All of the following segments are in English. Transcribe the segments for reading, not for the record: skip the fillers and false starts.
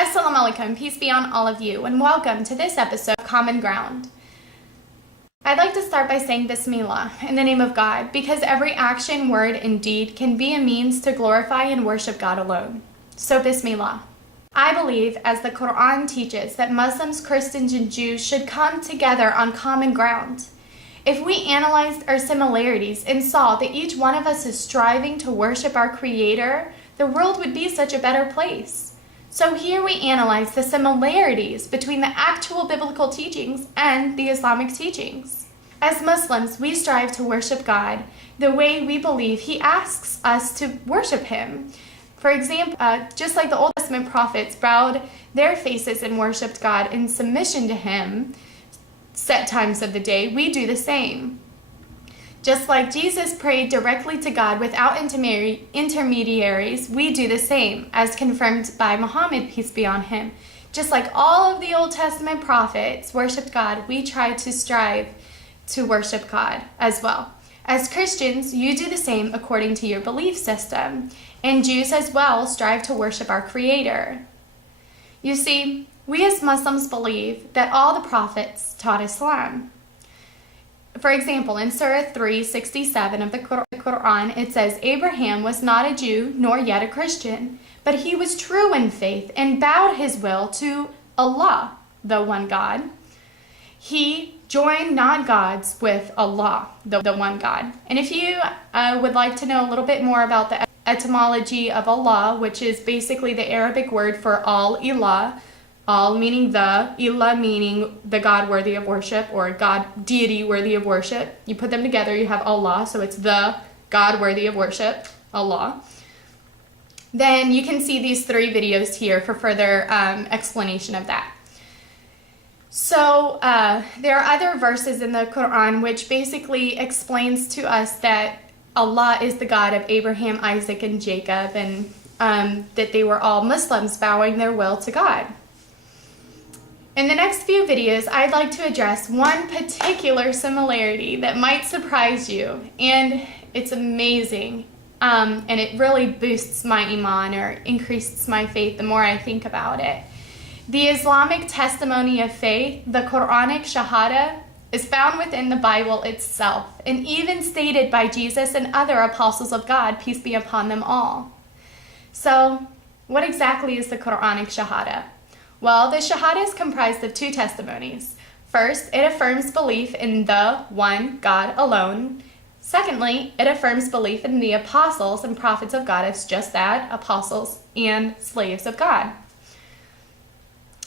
Assalamu alaikum, peace be on all of you, and welcome to this episode of Common Ground. I'd like to start by saying Bismillah, in the name of God, because every action, word, and deed can be a means to glorify and worship God alone. So Bismillah. I believe, as the Quran teaches, that Muslims, Christians, and Jews should come together on common ground. If we analyzed our similarities and saw that each one of us is striving to worship our Creator, the world would be such a better place. So here we analyze the similarities between the actual biblical teachings and the Islamic teachings. As Muslims, we strive to worship God the way we believe He asks us to worship Him. For example, just like the Old Testament prophets bowed their faces and worshiped God in submission to Him set times of the day, we do the same. Just like Jesus prayed directly to God without intermediaries, we do the same, as confirmed by Muhammad, peace be on him. Just like all of the Old Testament prophets worshiped God, we try to strive to worship God as well. As Christians, you do the same according to your belief system, and Jews as well strive to worship our Creator. You see, we as Muslims believe that all the prophets taught Islam. For example, in Surah 3:67 of the Quran, it says, Abraham was not a Jew nor yet a Christian, but he was true in faith and bowed his will to Allah, the one God. He joined not gods with Allah, the one God. And if you would like to know a little bit more about the etymology of Allah, which is basically the Arabic word for al-ilah, al meaning the, ilah meaning the God worthy of worship, or God, deity worthy of worship. You put them together, you have Allah, so it's the God worthy of worship, Allah. Then you can see these 3 videos here for further explanation of that. So there are other verses in the Quran which basically explains to us that Allah is the God of Abraham, Isaac, and Jacob, and that they were all Muslims bowing their will to God. In the next few videos, I'd like to address one particular similarity that might surprise you, and it's amazing, and it really boosts my iman, or increases my faith the more I think about it. The Islamic testimony of faith, the Quranic Shahada, is found within the Bible itself, and even stated by Jesus and other apostles of God, peace be upon them all. So, what exactly is the Quranic Shahada? Well, the Shahada is comprised of 2 testimonies. First, it affirms belief in the one God alone. Secondly, it affirms belief in the apostles and prophets of God as just that, apostles and slaves of God.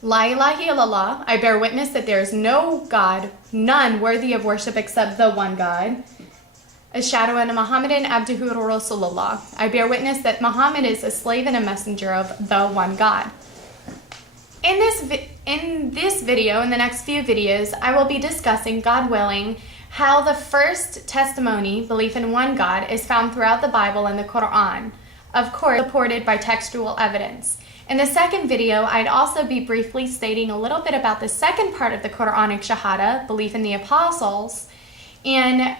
La ilaha illallah, I bear witness that there is no God, none worthy of worship except the one God. Ashhadu anna Muhammadan abduhu wa rasulullah, I bear witness that Muhammad is a slave and a messenger of the one God. In this video, in the next few videos, I will be discussing, God willing, how the first testimony, belief in one God, is found throughout the Bible and the Quran, of course supported by textual evidence. In the second video, I'd also be briefly stating a little bit about the second part of the Quranic Shahada, belief in the apostles, and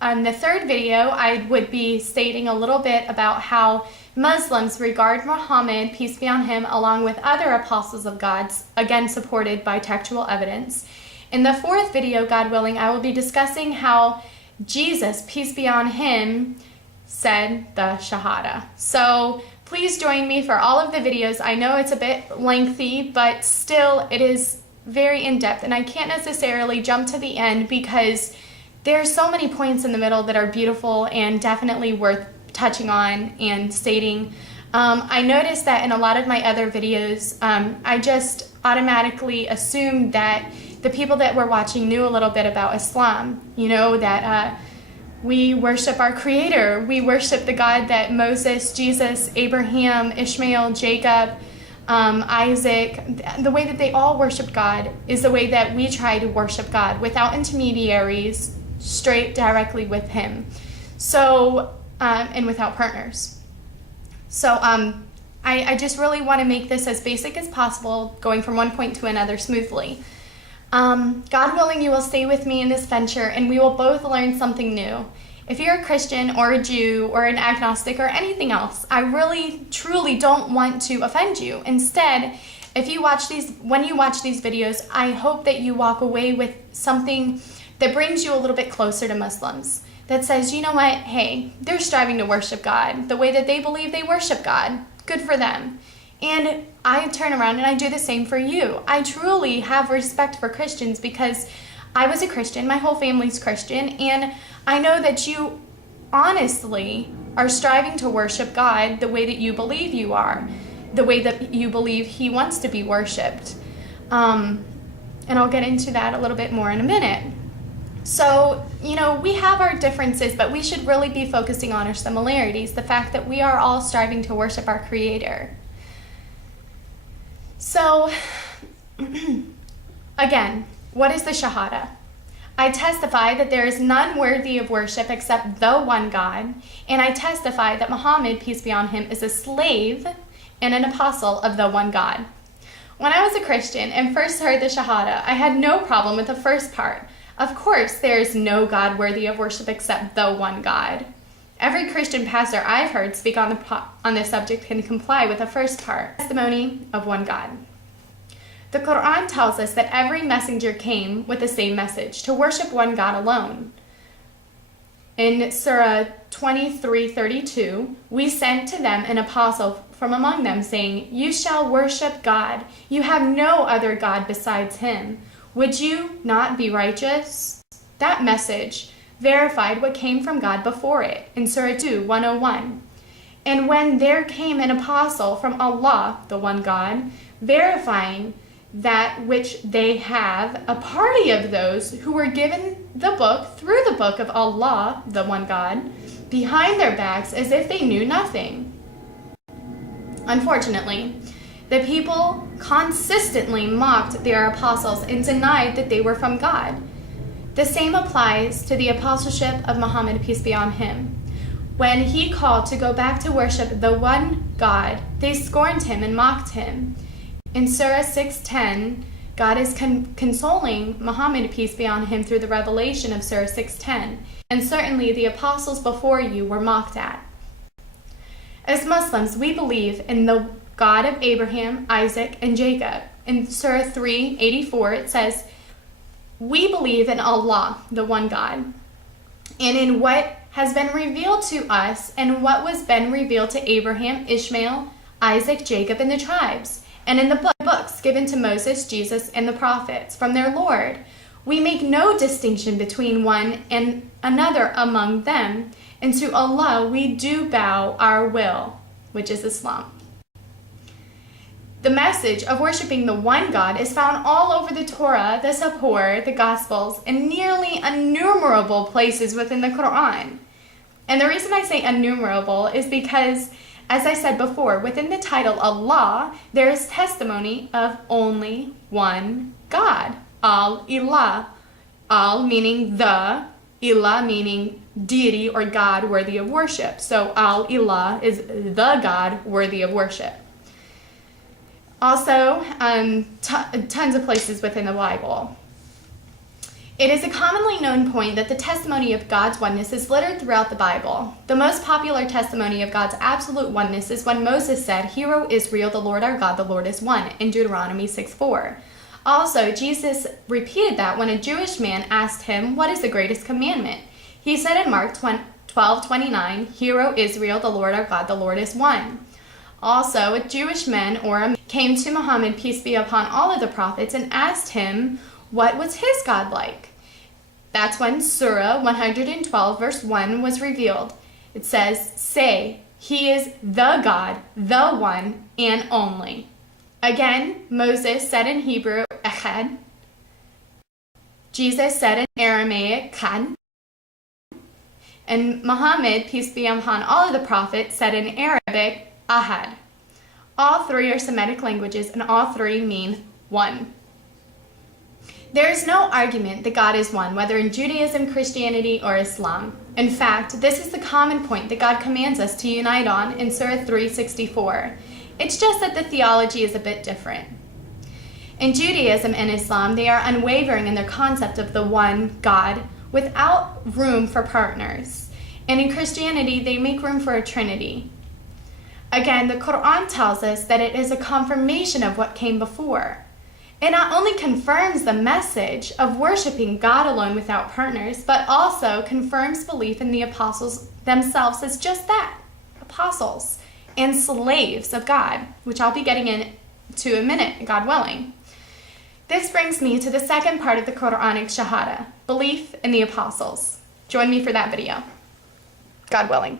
on the third video, I would be stating a little bit about how Muslims regard Muhammad, peace be on him, along with other apostles of God, again supported by textual evidence. In the fourth video, God willing, I will be discussing how Jesus, peace be on him, said the Shahada. So please join me for all of the videos. I know it's a bit lengthy, but still it is very in-depth, and I can't necessarily jump to the end because there are so many points in the middle that are beautiful and definitely worth touching on and stating. I noticed that in a lot of my other videos, I just automatically assumed that the people that were watching knew a little bit about Islam. You know, that we worship our Creator. We worship the God that Moses, Jesus, Abraham, Ishmael, Jacob, Isaac, the way that they all worshiped God is the way that we try to worship God, without intermediaries, straight directly with Him. So, and without partners. So I just really want to make this as basic as possible, going from one point to another smoothly. God willing, you will stay with me in this venture, and we will both learn something new. If you're a Christian or a Jew or an agnostic or anything else, I really, truly don't want to offend you. Instead, when you watch these videos, I hope that you walk away with something that brings you a little bit closer to Muslims. That says, you know what, hey, they're striving to worship God the way that they believe they worship God. Good for them. And I turn around and I do the same for you. I truly have respect for Christians because I was a Christian, my whole family's Christian, and I know that you honestly are striving to worship God the way that you believe you are, the way that you believe He wants to be worshipped. And I'll get into that a little bit more in a minute. So, we have our differences, but we should really be focusing on our similarities, the fact that we are all striving to worship our Creator. So, again, what is the Shahada? I testify that there is none worthy of worship except the one God, and I testify that Muhammad, peace be on him, is a slave and an apostle of the one God. When I was a Christian and first heard the Shahada, I had no problem with the first part. Of course, there is no God worthy of worship except the one God. Every Christian pastor I've heard speak on this subject can comply with the first part, testimony of one God. The Quran tells us that every messenger came with the same message, to worship one God alone. In Surah 23:32, we sent to them an apostle from among them, saying, "You shall worship God. You have no other God besides Him. Would you not be righteous?" That message verified what came from God before it, in Surah 2:101. And when there came an apostle from Allah, the one God, verifying that which they have, a party of those who were given the book through the book of Allah, the one God, behind their backs as if they knew nothing. Unfortunately, the people consistently mocked their apostles and denied that they were from God. The same applies to the apostleship of Muhammad, peace be on him. When he called to go back to worship the one God, they scorned him and mocked him. In Surah 6:10, God is consoling Muhammad, peace be on him, through the revelation of Surah 6:10. And certainly the apostles before you were mocked at. As Muslims, we believe in the God of Abraham, Isaac, and Jacob. In Surah 3:84, it says, "We believe in Allah, the one God, and in what has been revealed to us and what was been revealed to Abraham, Ishmael, Isaac, Jacob, and the tribes, and in the books given to Moses, Jesus, and the prophets from their Lord. We make no distinction between one and another among them, and to Allah we do bow our will," which is Islam. The message of worshiping the one God is found all over the Torah, the Zabur, the Gospels, and nearly innumerable places within the Quran. And the reason I say innumerable is because, as I said before, within the title Allah, there is testimony of only one God. Al-Ilah. Al meaning the, Ilah meaning deity or God worthy of worship. So Al-Ilah is the God worthy of worship. Also, tons of places within the Bible. It is a commonly known point that the testimony of God's oneness is littered throughout the Bible. The most popular testimony of God's absolute oneness is when Moses said, "Hear, O Israel, the Lord our God, the Lord is one," in Deuteronomy 6:4. Also, Jesus repeated that when a Jewish man asked him, "What is the greatest commandment?" He said in Mark 12:29, "Hear, O Israel, the Lord our God, the Lord is one." Also, a Jewish man came to Muhammad, peace be upon all of the prophets, and asked him what was his God like. That's when Surah 112 verse 1 was revealed. It says, "Say, He is the God, the one and only." Again, Moses said in Hebrew, Echad. Jesus said in Aramaic, Kad. And Muhammad, peace be upon all of the prophets, said in Arabic, Ahad. All three are Semitic languages, and all three mean one. There is no argument that God is one, whether in Judaism, Christianity, or Islam. In fact, this is the common point that God commands us to unite on in Surah 3:64. It's just that the theology is a bit different. In Judaism and Islam, they are unwavering in their concept of the one God without room for partners. And in Christianity, they make room for a Trinity. Again, the Quran tells us that it is a confirmation of what came before. It not only confirms the message of worshiping God alone without partners, but also confirms belief in the apostles themselves as just that, apostles and slaves of God, which I'll be getting into a minute, God willing. This brings me to the second part of the Quranic Shahada, belief in the apostles. Join me for that video, God willing.